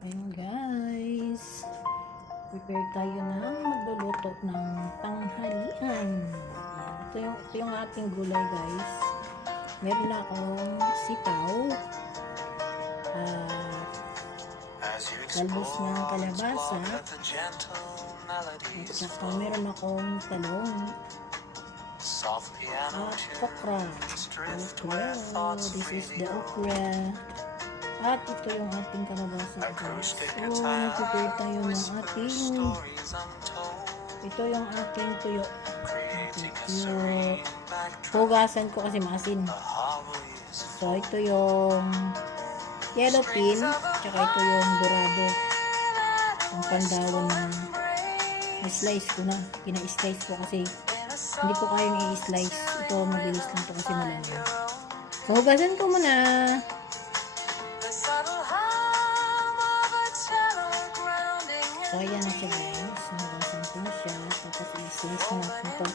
Ayun guys, prepare tayo ng magluluto ng tanghalian. Ito yung ating gulay guys. Meron akong sitaw, talbos ng kalabasa, at saka meron akong talong, at okra. This is the okra. At ito yung ating kalabasa guys. So, nag-prepare tayo ng ating, ito yung aking tuyo. Hugasan ko kasi maasin. So, ito yung yellow pin, tsaka ito yung dorado. Ang pandawan na slice ko na. Pina-slice ko kasi hindi ko kayang i-slice. Ito, mabilis lang ito kasi malamang. So, hugasan ko muna. So, ayan na siya guys. Nahugasan ko na siya. Tapos, i-slice na natin ito.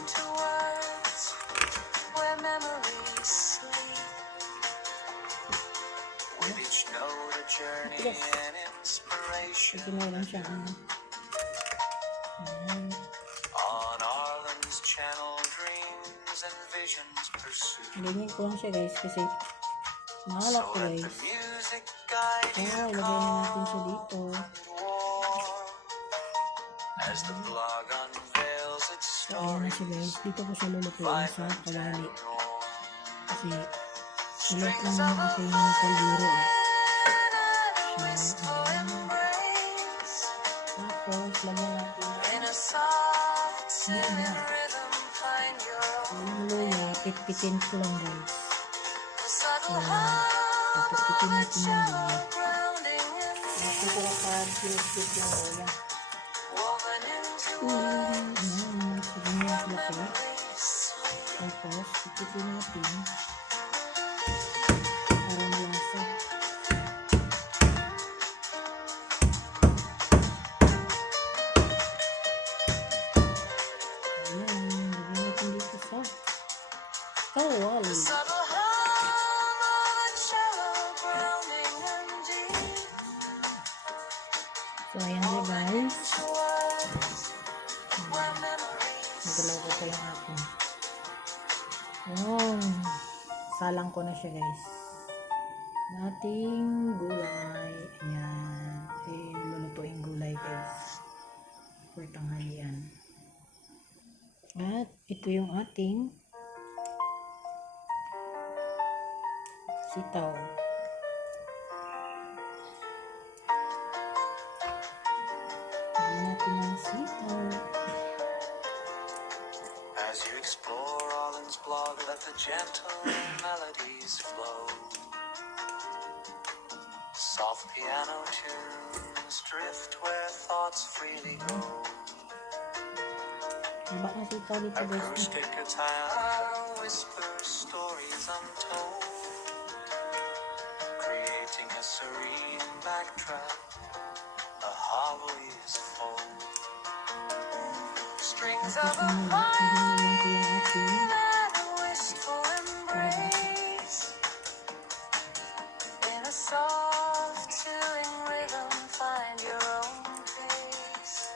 Yes. Kasi meron siya ano. Ayan. Ganyan ko lang siya guys kasi mahalap ko guys. Kaya ilagay na natin siya dito. So ayan na siya guys. Dito ko siya lulutuin sa kawali. Kasi ulit lang yung aking kaldero eh. So ayan. Tapos lagyan natin yung luya. Pitpitin ko lang guys. Pitpitin natin yung luya. Ito ko lang pinipit yung luya. Sige niya yung laki. Tapos pitpitin natin para malasa. Ayan, lagyan natin dito sa kawali. So, ayan siya guys. Nagalaw ko pa yung akin. Ayan. Salang ko na siya guys. Ating gulay. Ayan. Nilulutuin gulay guys. For tanghalian. At ito yung ating sitaw. Lagyan natin ng sitaw. As you explore Allen's blog, let the gentle melodies flow. Soft piano tunes drift where thoughts freely go. Haba na sitaw dito guys. Acoustic guitar whispers stories untold, creating a serene backdrop. The hollow is full. Strings of a violin and a wistful embrace. In a soft, chilling rhythm, find your own pace.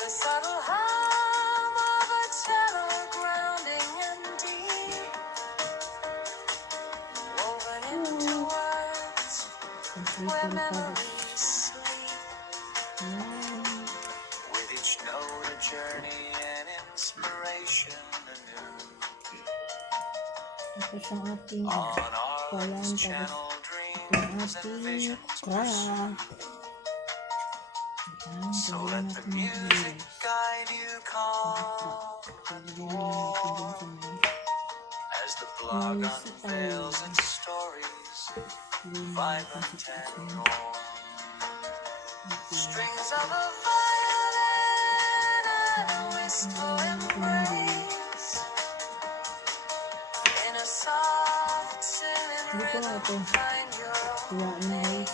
The subtle hum of a cello, grounding and deep, woven into words where memories sleep. With each note a journey and inspiration anew. Tapos yung ating On kalan. Arlen's Tapos channel, yung dreams and ating visions okra. pursue. Ayan. So Tagyan let the natin yung music guys. guide you calm Tagyan natin dun sa may as the blog may sitaw. unveils its stories, vibrant and warm. Strings of a violin and a wistful embrace. In a soft, soothing Hindi ko na rhythm, ito find your own kuwain guys.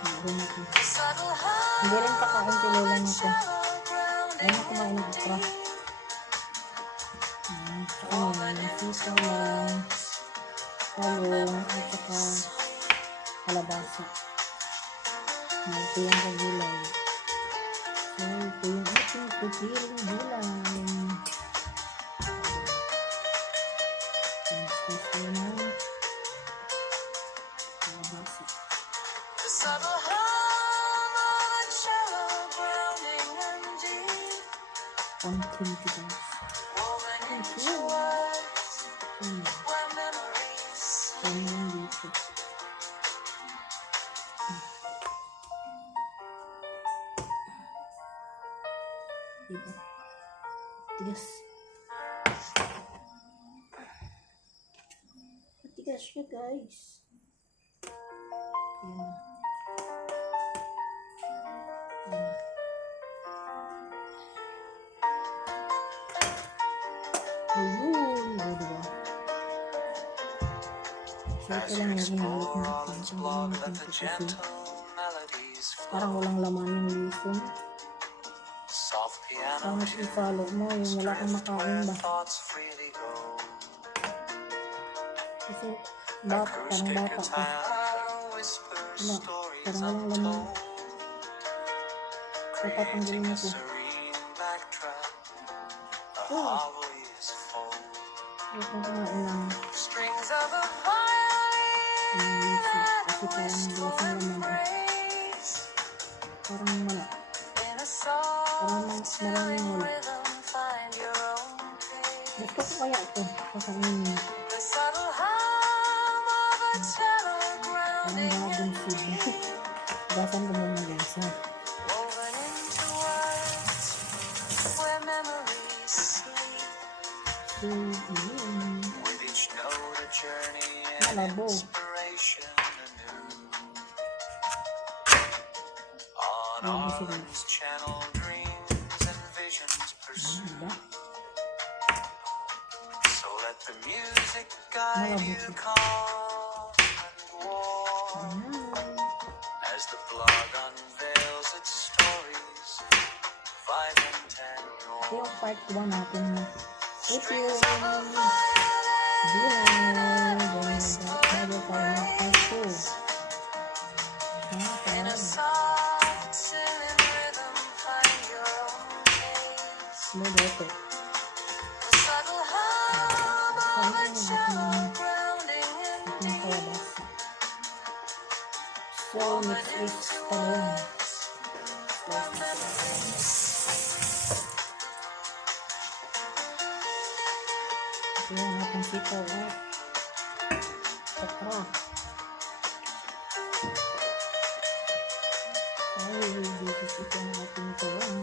Hindi natin. subtle Hindi rin kakain si Lola hum, nito. shallow grounding Ayaw na kumain ng okra. Ayan. Tsaka yan. Sitaw lang. Talong. At saka kalabasa. Ito yung kagulay. So, ito yung ating pupiring gulay. Tapos tayo ng kalabasa. The subtle hum of a cello grounding and deep, 120 guys. woven into words where memories sleep. Ayan yung dito. Diba? Tigas. Matigas siya guys. Ayan na. Ayan na. Ayun. O, diba? So, ito lang yung ginamit natin. Ang Blog, ginamit let natin the kasi gentle melodies parang flow. walang laman yung listen. Soft Parang piano i-follow mo yung wala kang drift makain where ba? thoughts freely go. Kasi parang Acoustic bata ka. guitar whispers Wala. stories Parang walang laman. untold, Tatanggalin creating mo a ko. serene backdrop. The Oh. hollow is full. Huwag kang kumain ng Strings of a violin lisi. that Kasi parang wistful lasang laman. embrace. Parang wala. In a soft, Maraming chilling wala. rhythm, find your own pace. Gusto ko kaya ito. Kakainin mo. The subtle hum of a cello Parang grounding bagong and seed. deep, Basan ko muna guys ha. woven into words where memories sleep. So, yun. With each note a journey and Malabo. inspiration anew. On Malabo sila. arms channel dreams and visions pursue. Diba? So let the music guide Malabo you sila. calm and warm Ayan. as the blog unveils its stories, vibrant and Ito yung warm. part 1 natin. Ito Strings yung of a gulay. violin Bago tayo ng part 2. in a soft, chilling rhythm, find your own pace. Luto. The subtle hum of a cello grounding and Ang deep, kalabasa. So, woven next is into talong. words where memories. Ito yung ating sitaw at okra. Ay, dito ito ang ating talong.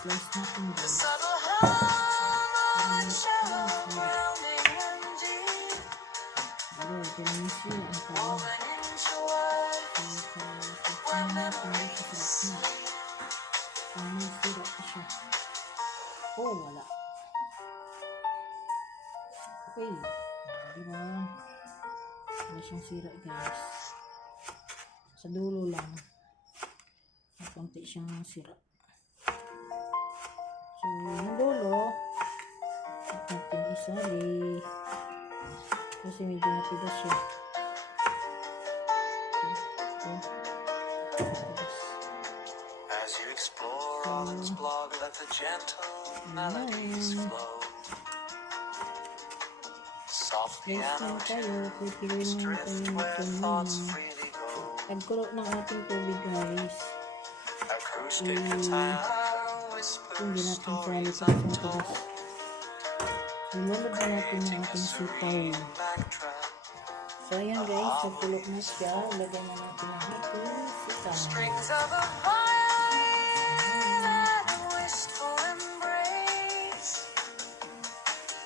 Slice natin The guys. subtle hum of a cello grounding and deep, Ayun, ito na yung sila ang talong. woven into words So, where ito natin memories dito sa sarap niya. sleep. May sira pa siya. Oh, wala. Okay. Diba? Wala siyang sira guys. Sa dulo lang. May konti siyang sira. So, yung dulo, at natin isali. Kasi medyo matigas siya. Ito. Matigas. As you explore all its blog, let the gentle melodies flow. Soft Yes, piano lang tayo. Pipiliin tunes mo drift tayo where nito thoughts muna. freely go. Pagkulo ng ating tubig guys. Acoustic Mm. guitar Hindi whispers natin stories sali pag untold, matigas. Ilulog na natin yung ating sitaw. serene backdrop. So, ayan guys, nagkulog na siya. Lagyan na natin ang ating sitaw. Strings of a violin that wistful embrace.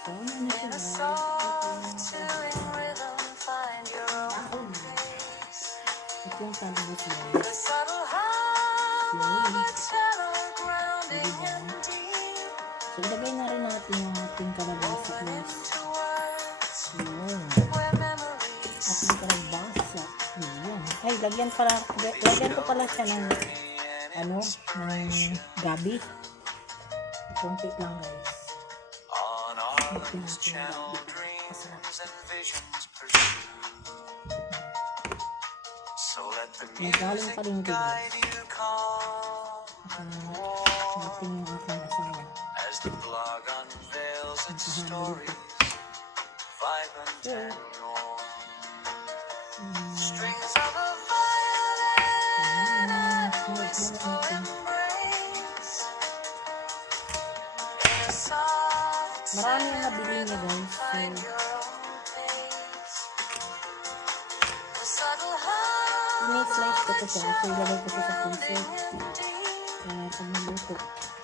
So, ayan na In a siya. soft, chilling rhythm, find your own pace. Ito yung talabas The guys. subtle hum of a cello grounding and deep, So, ilagay na rin natin yung ating kalabasa woven guys. into words Yun. where memories Ating kalabasa. Yun. Ay, lagyan ko pala siya ng ano, ng gabi. Konti lang guys. on Arlen's channel, dreams and visions pursue. So let the May galing pa rin din. Nating yung aking asawa. As the blog unveils its stories, vibrant and warm. Strings of a violet and a wistful embrace. In a soft Marami ang nabili niya guys. find So, your own pace. The subtle hum ini-slice ko to siya. So, ilagay ko siya sa rounding freezer. and deep, Kaya pag naluto,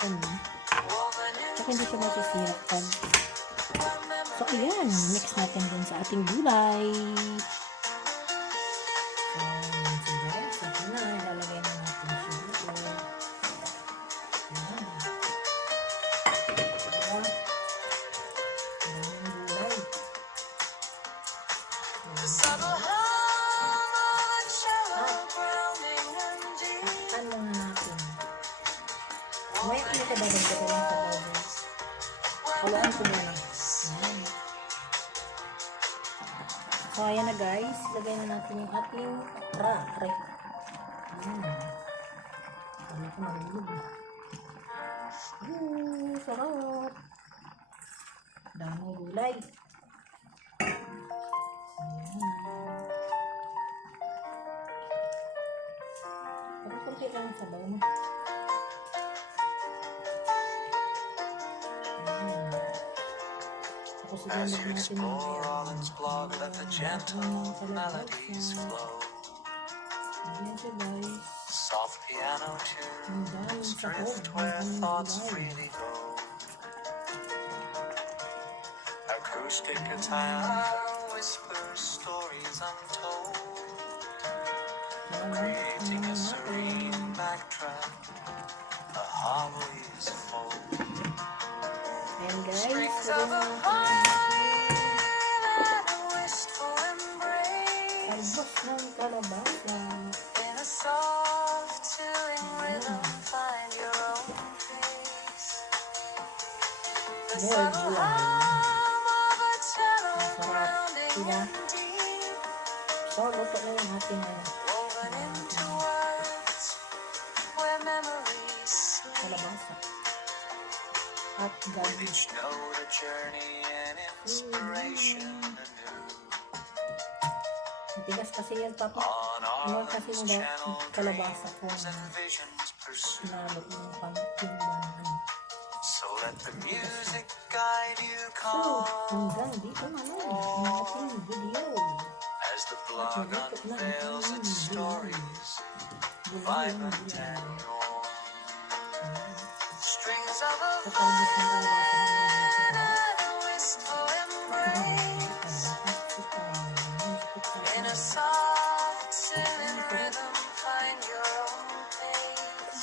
ano, woven tsaka hindi siya masisira pag. into So, ayan. Mix natin dun sa ating gulay. So, ayan siya guys. Ito na. Ilalagay na natin siya dito. Ayan. Diba? Ayan yung gulay. the subtle hum of a shallow grounding and deep. Takpan muna natin. Mamaya ko ito dadagdagan lang sa bowl guys. Haluan ko muna. Ayan. So, ayan na guys. Lagay na natin yung ating okra. Aray. Wala ko nalulog. Sarap. Daming gulay. Ayan. Pagkakunti lang sa sabaw mo. Ayan. Tapos As ilalagay you natin yung explore all its blog, let the gentle melodies flow. Ayan siya guys. Soft piano Ang daming tunes sahog. drift Ang where daming thoughts gulay. freely go. Acoustic guitar whispers stories untold, creating a serene backtrack. The harmony is full. Ayan guys. Strings Lagay of na a natin violet and a wistful embrace. albos ng kalabasa. In a soft, chilling rhythm, find your own pace. The Yes, subtle wow. hum of a cello Sarap. grounding Diba? and deep, So, luto na yung ating woven into words where memories sleep. kalabasa. At With gabi. each note a journey and inspiration anew. Matigas kasi yan tapos On ano our kasi yung channel, kalabasa ko dreams and visions pursue. pinalo yung pangtinggan. So let the music guide you So, calm hanggang dito na lang ang ating video. as the blog unveils its stories, vibrant and warm. Strings of a Sa talbos ng kalabasa violet and a wistful embrace. In a soft, chilling rhythm, find your own pace.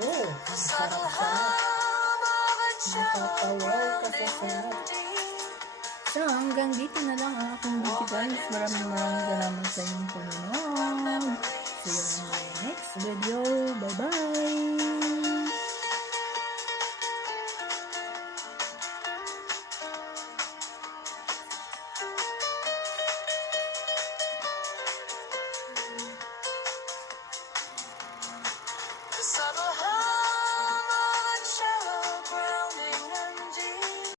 Oh, The ang subtle sarap-sarap. hum of a cello Nakakawal ka sa grounding sarap. and deep. So, hanggang dito na lang ang aking video guys. Maraming salamat sa inyong panonood.